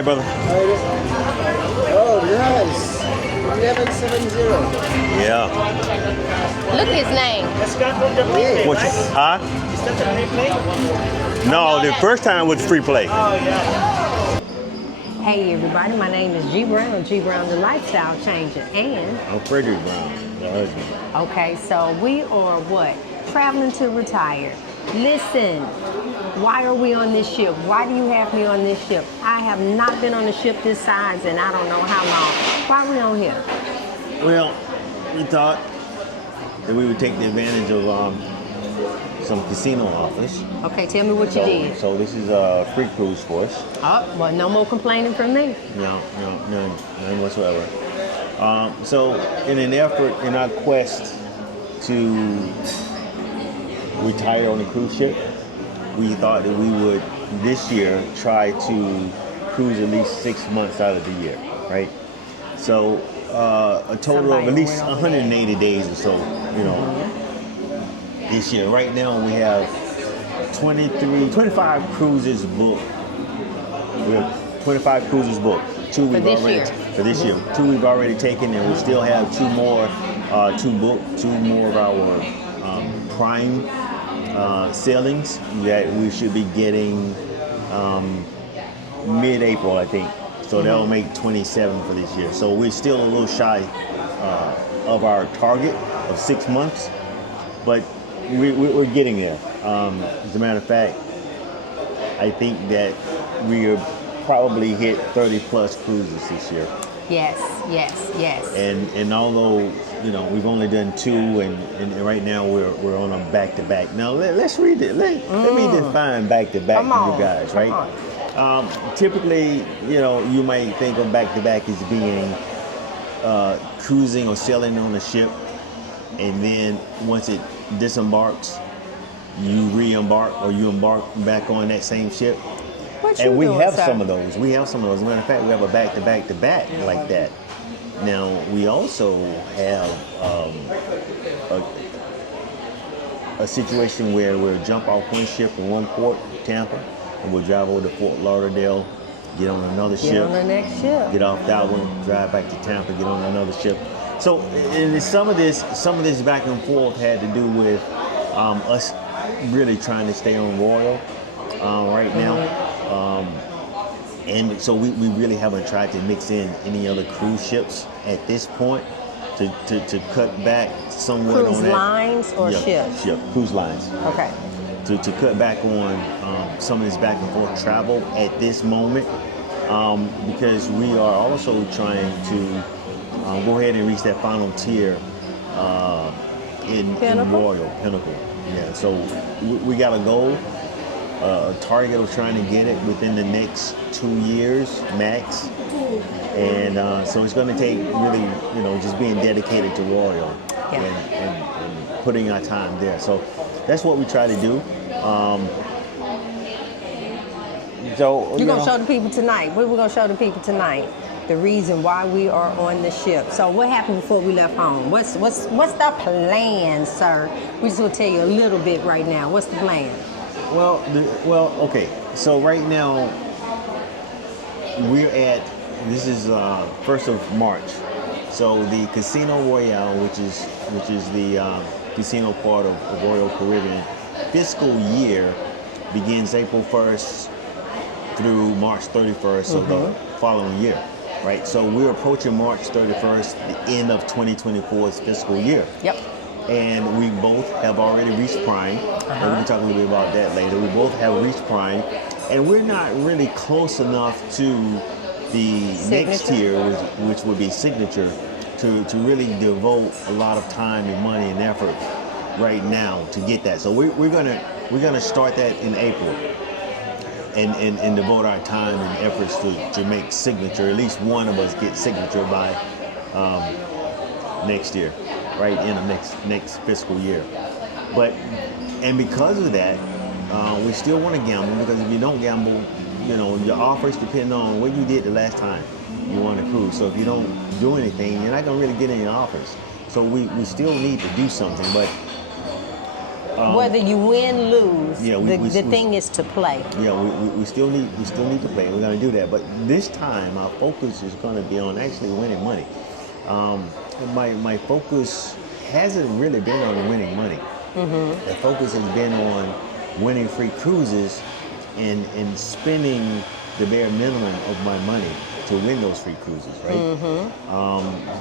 right, brother. Oh, nice. 1170. Yeah. Look at his name. What you, huh? Is that the free play? No, the first time was free play. Oh, yeah. Hey everybody, my name is G Brown, G Brown the Lifestyle Changer, and I'm Frederick Brown, the husband. okay, so we are what? Traveling to retire. Listen, why are we on this ship? Why do you have me on this ship? I have not been on a ship this size and I don't know how long. Why are we on here? Well, we thought that we would take the advantage of some casino offers. Okay, tell me what you did. So this is a free cruise for us. Oh, well, no more complaining from me. No, none whatsoever. So in an effort, in our quest to retire on a cruise ship, we thought that we would this year try to cruise at least 6 months out of the year, right? So a total of at least 180 days or so, this year. Right now we have 25 cruises booked. We have 25 cruises booked. Two we've already for this year. Two we've already taken, and we still have two more to book. Two more of our prime sailings that we should be getting mid-April, I think. So that'll make 27 for this year. So we're still a little shy of our target of 6 months, but we're getting there. As a matter of fact, I think that we are probably hit 30 plus cruises this year. Yes. And although we've only done two, and right now we're on a back to back. Now let's read it. Let me define back to back to you guys, right? Typically, you might think of back to back as being cruising or sailing on a ship, and then once it disembarks, you re-embark or you embark back on that same ship. And we have some of those. As a matter of fact, we have a back to back to back like that. Now we also have a situation where we'll jump off one ship in one port, Tampa, and we'll drive over to Fort Lauderdale, get on another ship. Get on the next ship. Get off that one, drive back to Tampa, get on another ship. So and some of this back and forth had to do with us really trying to stay on Royal right now. And so we really haven't tried to mix in any other cruise ships at this point to cut back somewhat on that. Cruise lines or ships? Cruise lines. Okay. To cut back on some of this back and forth travel at this moment, because we are also trying to go ahead and reach that final tier in Royal Pinnacle. Yeah, so we got a goal, a target of trying to get it within the next 2 years max, and so it's going to take really, just being dedicated to Royal and putting our time there. So that's what we try to do. So you're gonna show the people tonight. What are we gonna show the people tonight? The reason why we are on the ship. So what happened before we left home? What's the plan, sir? We just gonna tell you a little bit right now. What's the plan? Well, okay. So right now this is 1st of March. So the Casino Royale, which is the casino part of Royal Caribbean, fiscal year begins April 1st through March 31st of the following year. Right, so we're approaching March 31st, the end of 2024's fiscal year. Yep. And we both have already reached prime. And we'll talk a little bit about that later. We both have reached prime, and we're not really close enough to the next tier, which would be signature, to really devote a lot of time and money and effort right now to get that. So we're gonna start that in April. And devote our time and efforts to make signature. At least one of us get signature by next year, right in the next fiscal year. And because of that, we still want to gamble, because if you don't gamble, your offers depend on what you did the last time you won a cruise. So if you don't do anything, you're not gonna really get any offers. So we still need to do something, but Whether you win, lose, Yeah, the thing is to play. Yeah, we still need to play. We're going to do that, but this time our focus is going to be on actually winning money. My focus hasn't really been on winning money. The focus has been on winning free cruises and spending the bare minimum of my money to win those free cruises, right?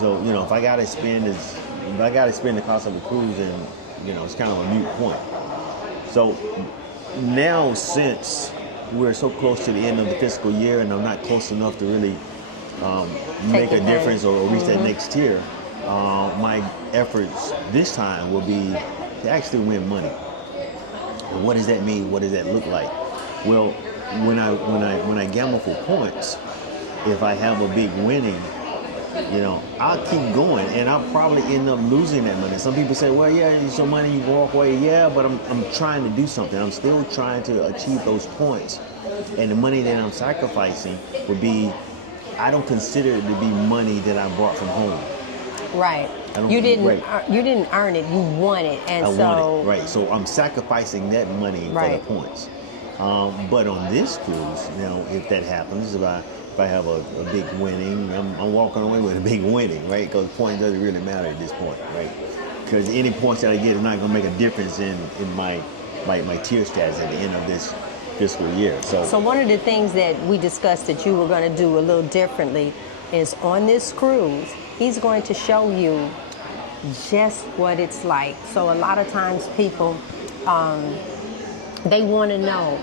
So if I got to spend the cost of a cruise, and it's kind of a moot point. So now, since we're so close to the end of the fiscal year, and I'm not close enough to really make a difference or reach that next tier, my efforts this time will be to actually win money. And what does that mean? What does that look like? Well, when I gamble for points, if I have a big winning, I'll keep going, and I'll probably end up losing that money. Some people say, well, yeah, it's your money, you walk away. Yeah, but I'm trying to do something. I'm still trying to achieve those points. And the money that I'm sacrificing would be, I don't consider it to be money that I brought from home. Right. You didn't earn it, you won it. And I won it, right. So I'm sacrificing that money for the points. But on this cruise, if that happens, if I have a big winning, I'm walking away with a big winning, right? Because points doesn't really matter at this point, right? Because any points that I get is not going to make a difference in my tier stats at the end of this fiscal year. So one of the things that we discussed that you were going to do a little differently is on this cruise, he's going to show you just what it's like. So a lot of times people, they want to know.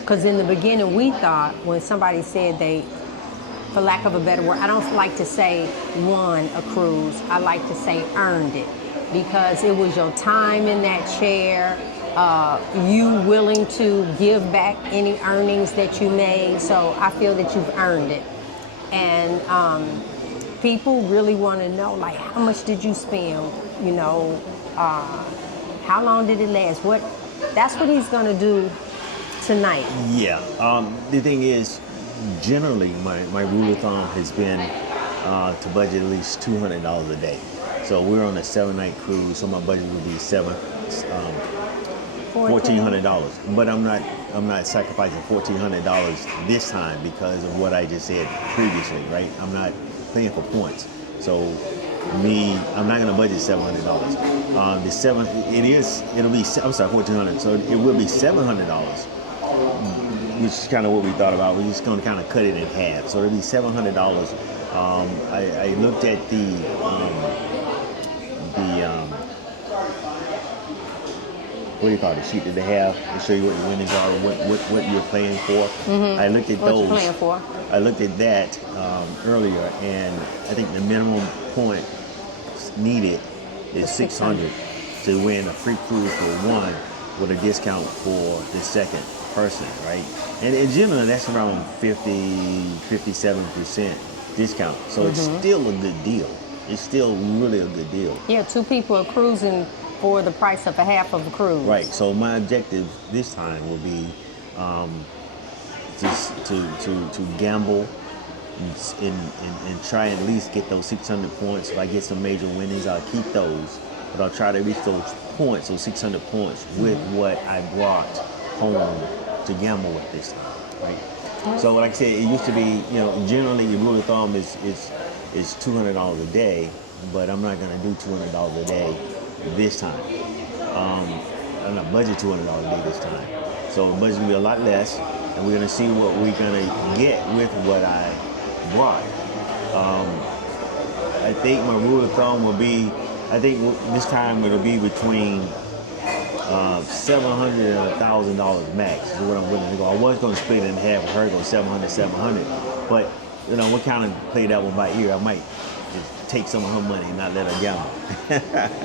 Because in the beginning, we thought when somebody said they, for lack of a better word, I don't like to say won a cruise. I like to say earned it. Because it was your time in that chair, you willing to give back any earnings that you made. So I feel that you've earned it. And people really want to know, like, how much did you spend? How long did it last? That's what he's going to do tonight. Yeah. The thing is, generally, my rule of thumb has been to budget at least $200 a day. So we're on a 7-night cruise, so my budget would be $1,400. But I'm not sacrificing $1,400 this time because of what I just said previously, right? I'm not playing for points. So I'm not gonna budget $700. It'll be $1,400. So it will be $700. Which is kind of what we thought about. We're just going to kind of cut it in half. So it'll be $700. I looked at the what do you call it? The sheet that they have to show you what your winnings are, what you're playing for. I looked at those. What you're playing for? I looked at that earlier, and I think the minimum point needed is 600 to win a free cruise for one with a discount for the second person, right? And in general, that's around 57% discount. So it's still a good deal. It's still really a good deal. Yeah, 2 people are cruising for the price of a half of a cruise. Right. So my objective this time will be just to gamble and try and at least get those 600 points. If I get some major winnings, I'll keep those. But I'll try to reach those points, those 600 points, with what I brought home to gamble with this time, right? So like I said, it used to be, generally your rule of thumb is $200 a day, but I'm not gonna do $200 a day this time. I'm not budget $200 a day this time. So the budget's gonna be a lot less, and we're gonna see what we're gonna get with what I brought. I think my rule of thumb will be, this time it'll be between $700 and $1,000 max is what I'm willing to go. I was going to split it in half with her, go 700, but we'll kind of play that one by ear. I might just take some of her money and not let her gamble.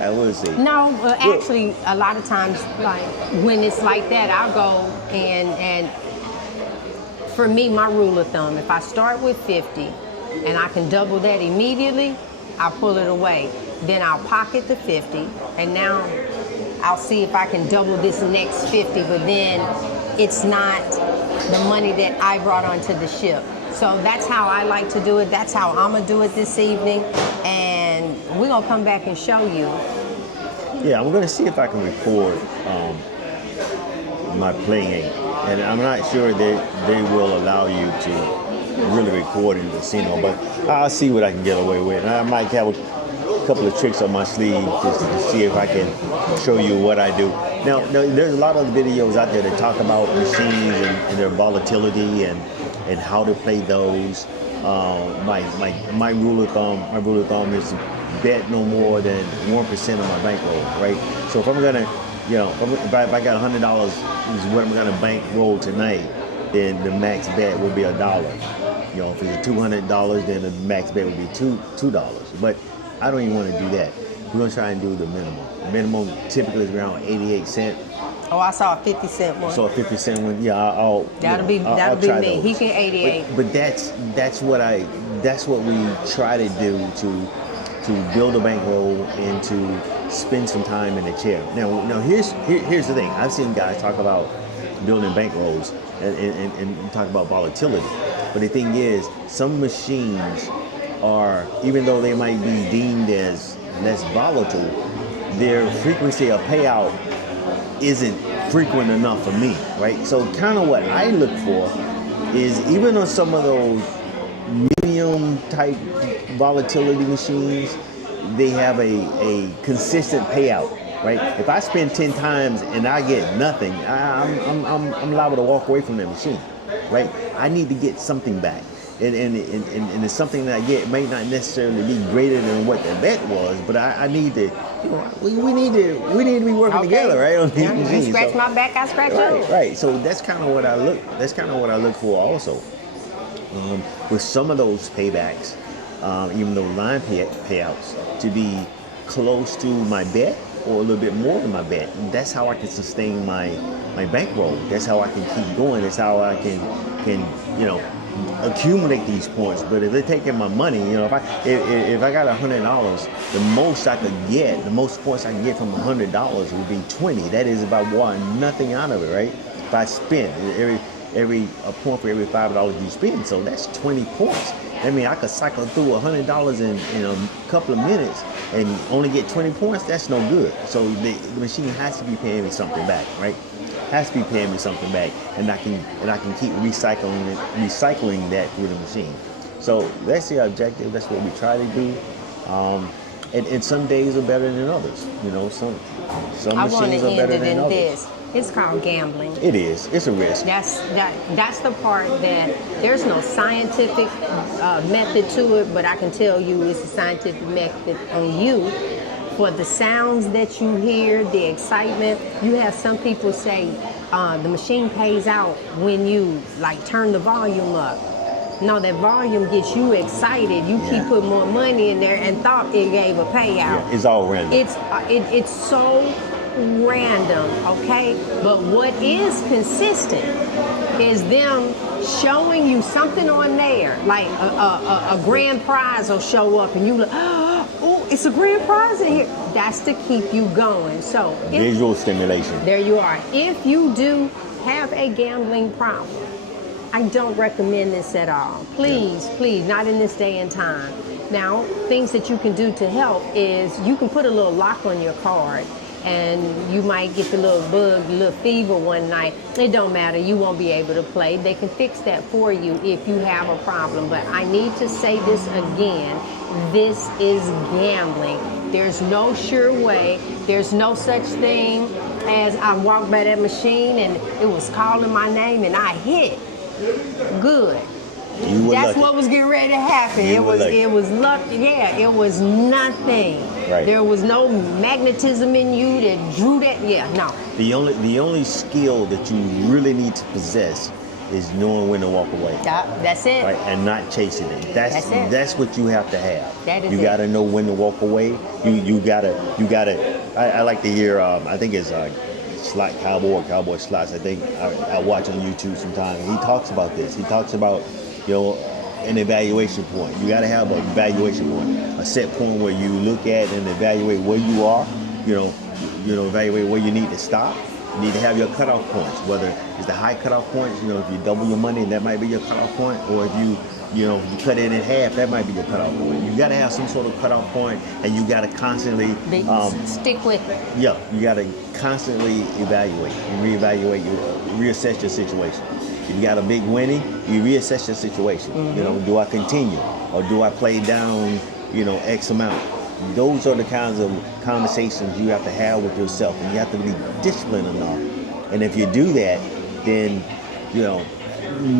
I will see. No, actually, a lot of times, like when it's like that, I'll go and for me, my rule of thumb, if I start with 50 and I can double that immediately, I'll pull it away. Then I'll pocket the 50, and now I'll see if I can double this next 50, but then it's not the money that I brought onto the ship. So that's how I like to do it. That's how I'm gonna do it this evening. And we're gonna come back and show you Yeah, I'm gonna see if I can record my playing, and I'm not sure that they will allow you to really record in the casino, but I'll see what I can get away with. And I might have a couple of tricks up my sleeve just to see if I can show you what I do. Now, there's a lot of videos out there that talk about machines and their volatility and how to play those. My rule of thumb is bet no more than 1% of my bankroll, right? So if I'm gonna, if I got $100 is what I'm gonna bankroll tonight, then the max bet will be $1. If it's $200, then the max bet would be $2. But I don't even want to do that. We're gonna try and do the minimum. The minimum typically is around 88 cents. Oh, I saw a 50-cent one. So a 50-cent one, yeah. I'll that'll be me. Those. He can 88. But that's what we try to do to build a bankroll and to spend some time in the chair. Now here's the thing. I've seen guys talk about building bankrolls and talk about volatility. But the thing is, some machines are, even though they might be deemed as less volatile, their frequency of payout isn't frequent enough for me, right? So kind of what I look for is, even on some of those medium type volatility machines, they have a consistent payout, right? If I spend 10 times and I get nothing, I'm liable to walk away from that machine, right? I need to get something back. And it's something that I get may not necessarily be greater than what the bet was, but I need to, we need to be working together, right? On these machines. You scratch my back, I scratch yours. Right. So that's kind of what I look for also. With some of those paybacks, even those line payouts, to be close to my bet or a little bit more than my bet. And that's how I can sustain my bankroll. That's how I can keep going. That's how I can accumulate these points. But if they're taking my money, if I got $100, the most I could get, the most points I can get from $100 would be 20. That is about nothing out of it, right? If I spend a point for every $5 you spend, so that's 20 points. I mean, I could cycle through $100 in a couple of minutes and only get 20 points. That's no good. So the machine has to be paying me something back, right? Has to be paying me something back, and I can keep recycling that through the machine. So that's the objective. That's what we try to do. And some days are better than others. Some machines are better than others. This. It's called gambling. It is. It's a risk. That's the part that there's no scientific method to it, but I can tell you it's a scientific method on you. For the sounds that you hear, the excitement, you have some people say the machine pays out when you turn the volume up. No, that volume gets you excited. You keep putting more money in there and thought it gave a payout. Yeah, it's all random. It's so random, okay? But what is consistent is them showing you something on there, like a grand prize will show up and you like, oh, it's a grand prize in here. That's to keep you going. So visual stimulation. There you are. If you do have a gambling problem, I don't recommend this at all. Please, not in this day and time. Now, things that you can do to help is you can put a little lock on your card, and you might get the little bug, the little fever one night. It don't matter. You won't be able to play. They can fix that for you if you have a problem. But I need to say this again. This is gambling. There's no sure way. There's no such thing as I walked by that machine and it was calling my name and I hit. Good. That's lucky. What was getting ready to happen. It was luck. Yeah, it was nothing. Right. There was no magnetism in you that drew that. Yeah, no. The only skill that you really need to possess is knowing when to walk away. That's it. Right, and not chasing it. That's it. That's what you have to have. That is you got to know when to walk away. You gotta. I like to hear. I think it's Slot Cowboy or Cowboy Slots. I think I watch on YouTube sometimes. He talks about this. He talks about an evaluation point. You got to have an evaluation point, a set point where you look at and evaluate where you are. Evaluate where you need to stop, You need to have your cutoff points, whether it's the high cutoff points, you know, if you double your money, that might be your cutoff point, or if you you cut it in half, that might be your cutoff point. You got to have some sort of cutoff point, and you got to constantly stick with it. Yeah, you got to constantly evaluate and reevaluate, reassess your situation. If you got a big winning, you reassess your situation. You know, do I continue or do I play down, you know, X amount? Those are the kinds of conversations you have to have with yourself, and you have to be disciplined enough. And if you do that, then, you know,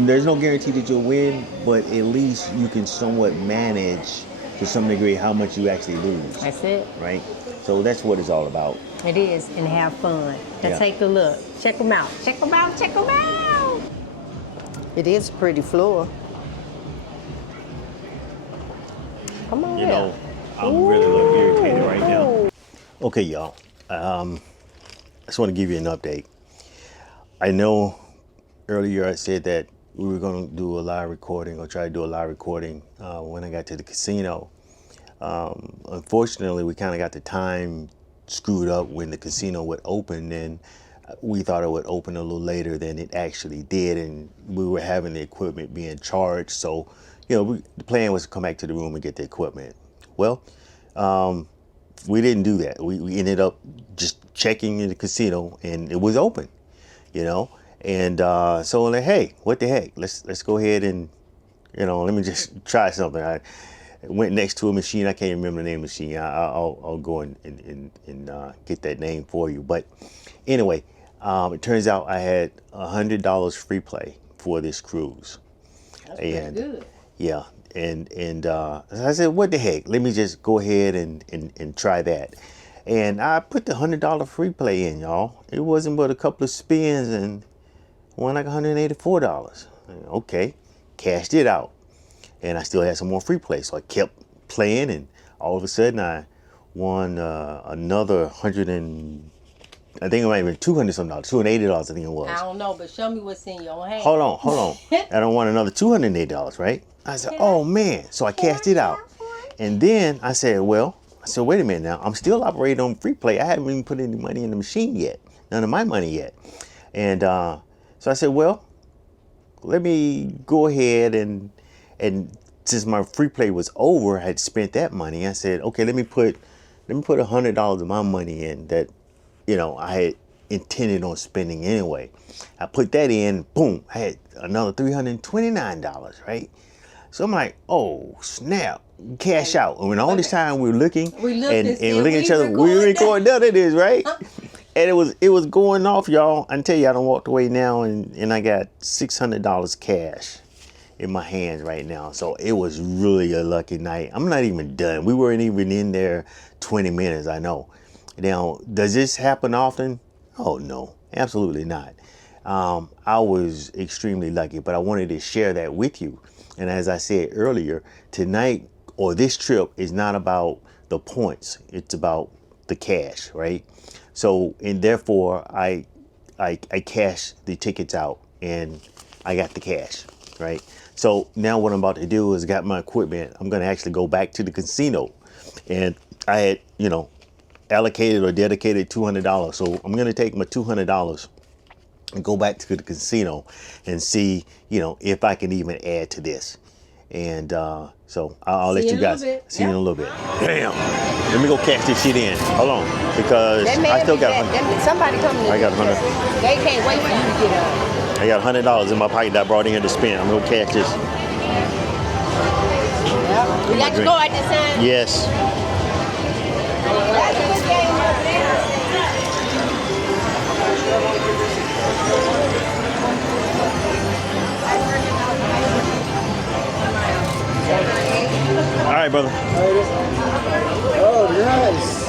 there's no guarantee that you'll win, but at least you can somewhat manage to some degree how much you actually lose. That's it. Right? So that's what it's all about. It is, and have fun. Now take a look. Check them out. Check them out. Check them out. It is a pretty floor. Come on. You know, I'm really a little irritated right now. Okay, y'all. I just want to give you an update. I know earlier I said that we were going to do a live recording or try to do a live recording when I got to the casino. Unfortunately, we kind of got the time screwed up when the casino would open, and we thought it would open a little later than it actually did, and we were having the equipment being charged. So, you know, the plan was to come back to the room and get the equipment. Well, we didn't do that. We ended up just checking in the casino, and it was open, you know. And so I'm like, hey, what the heck? Let's go ahead and, you know, let me just try something. I went next to a machine. I can't remember the name of the machine. I'll go and get that name for you. But anyway, it turns out I had $100 free play for this cruise. That's pretty good. Yeah. And I said, what the heck? Let me just go ahead and try that. And I put the $100 free play in, y'all. It wasn't but a couple of spins and won like $184. Okay, cashed it out. And I still had some more free play. So I kept playing, and all of a sudden I won another I think it might have been $200-something, $280, I think it was. I don't know, but show me what's in your hand. Hold on. I don't want another $280, right? I said, oh man. So I cashed it out. And then I said, wait a minute now. I'm still operating on free play. I haven't even put any money in the machine yet. None of my money yet. And so I said, well, let me go ahead and since my free play was over, I had spent that money. I said, okay, let me put $100 of my money in that, you know, I had intended on spending anyway. I put that in, boom, I had another $329, right? So I'm like, oh snap, cash out. And when all this time we were looking and looking at each other, we recording that it is, right? And it was going off, y'all. I can tell you, I done walked away now and I got $600 cash in my hands right now. So it was really a lucky night. I'm not even done. We weren't even in there 20 minutes, I know. Now, does this happen often? Oh no, absolutely not. I was extremely lucky, but I wanted to share that with you. And as I said earlier, tonight or this trip is not about the points. It's about the cash, right? So, and therefore I cashed the tickets out and I got the cash, right? So now what I'm about to do is got my equipment. I'm going to actually go back to the casino, and I had, you know, allocated or dedicated $200. So I'm going to take my $200 and go back to the casino and see, you know, if I can even add to this. And so I'll let you guys see you in a little bit. Damn. Let me go cash this shit in. Hold on, because I still got somebody coming in. I got 100. They can't wait for you to get up. I got $100 in my pocket that I brought in here to spend. I'm gonna cash this. You got to go at this time? Yes. All right, brother. Oh, nice.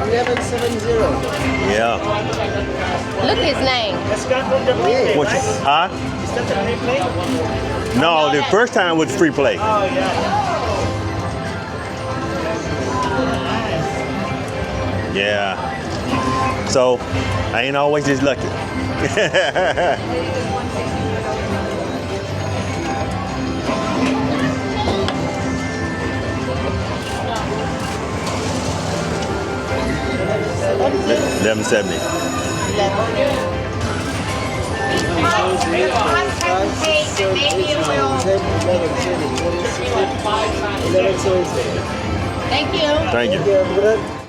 1170. Yeah. Look at his name. That's got from the replay, What? right? Huh? Is that the replay? No, the first time was free play. Oh, yeah. Yeah. So I ain't always just lucky. $11.70. Thank you. Thank you. Yeah, brother.